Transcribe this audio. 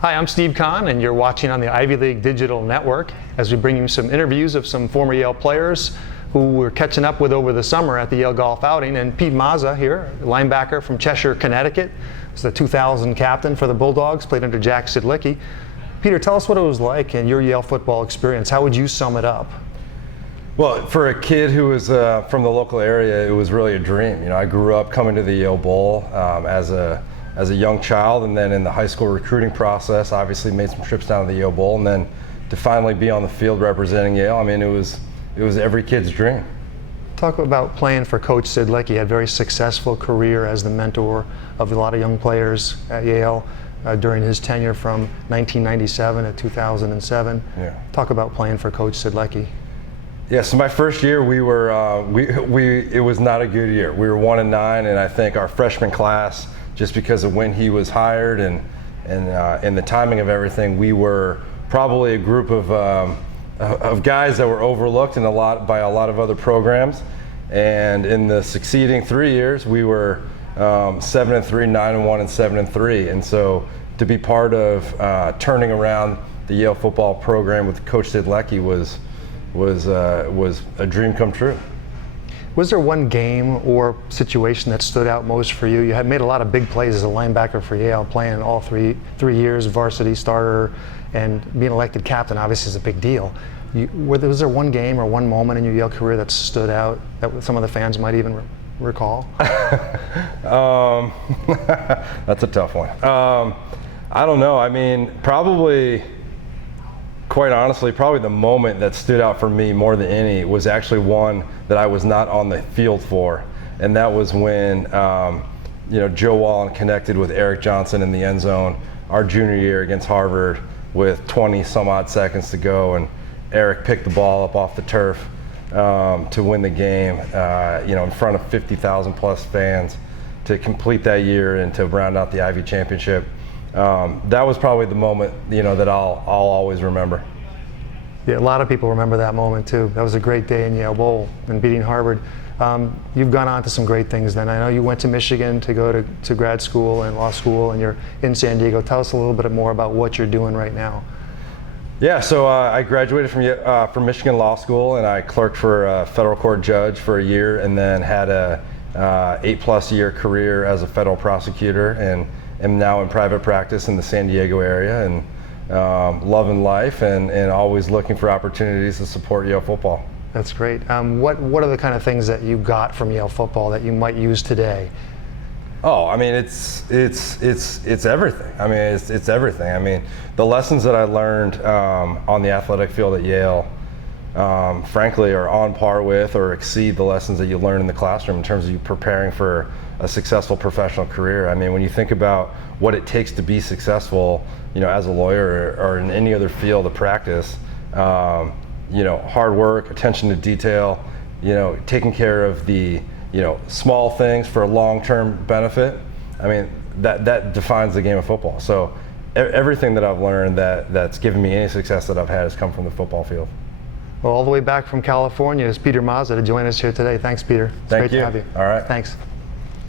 Hi, I'm Steve Kahn, and you're watching on the Ivy League Digital Network as we bring you some interviews of some former Yale players who we're catching up with over the summer at the Yale golf outing. And Pete Mazza here, linebacker from Cheshire, Connecticut, was the 2000 captain for the Bulldogs, played under Jack Sidlicki. Peter, tell us what it was like in your Yale football experience. How would you sum it up? Well, for a kid who was from the local area, it was really a dream. You know, I grew up coming to the Yale Bowl as a young child, and then in the high school recruiting process, obviously made some trips down to the Yale Bowl, and then to finally be on the field representing Yale, I mean, it was every kid's dream. Talk about playing for Coach Sidlicki. He had a very successful career as the mentor of a lot of young players at Yale during his tenure from 1997 to 2007. Yeah. Talk about playing for Coach Sidlicki. Yeah, so my first year, it was not a good year. We were 1-9, and I think our freshman class, just because of when he was hired and the timing of everything, we were probably a group of guys that were overlooked by a lot of other programs. And in the succeeding 3 years, we were 7-3, 9-1, and 7-3. And so to be part of turning around the Yale football program with Coach Sidlicki was a dream come true. Was there one game or situation that stood out most for you? You had made a lot of big plays as a linebacker for Yale, playing all three years, varsity starter, and being elected captain obviously is a big deal. Was there one game or one moment in your Yale career that stood out that some of the fans might even recall? That's a tough one. I don't know. I mean, quite honestly, probably the moment that stood out for me more than any was actually one that I was not on the field for, and that was when Joe Wallen connected with Eric Johnson in the end zone our junior year against Harvard with 20 some odd seconds to go, and Eric picked the ball up off the turf to win the game, in front of 50,000 plus fans to complete that year and to round out the Ivy Championship. That was probably the moment, that I'll always remember. Yeah, a lot of people remember that moment too. That was a great day in Yale Bowl and beating Harvard. You've gone on to some great things then. I know you went to Michigan to go to grad school and law school, and you're in San Diego. Tell us a little bit more about what you're doing right now. Yeah, so I graduated from Michigan Law School, and I clerked for a federal court judge for a year, and then had a 8+ year career as a federal prosecutor, and am now in private practice in the San Diego area, and loving life and always looking for opportunities to support Yale football. That's great. What are the kind of things that you got from Yale football that you might use today? Oh, I mean, it's everything. I mean, it's everything. I mean, the lessons that I learned on the athletic field at Yale, frankly, are on par with or exceed the lessons that you learn in the classroom in terms of you preparing for a successful professional career. I mean, when you think about what it takes to be successful, as a lawyer or in any other field of practice, hard work, attention to detail, taking care of the, small things for a long-term benefit. I mean, that defines the game of football. So everything that I've learned that's given me any success that I've had has come from the football field. Well, all the way back from California is Peter Mazza to join us here today. Thanks, Peter. It's Thank great you. to have you. All right. Thanks.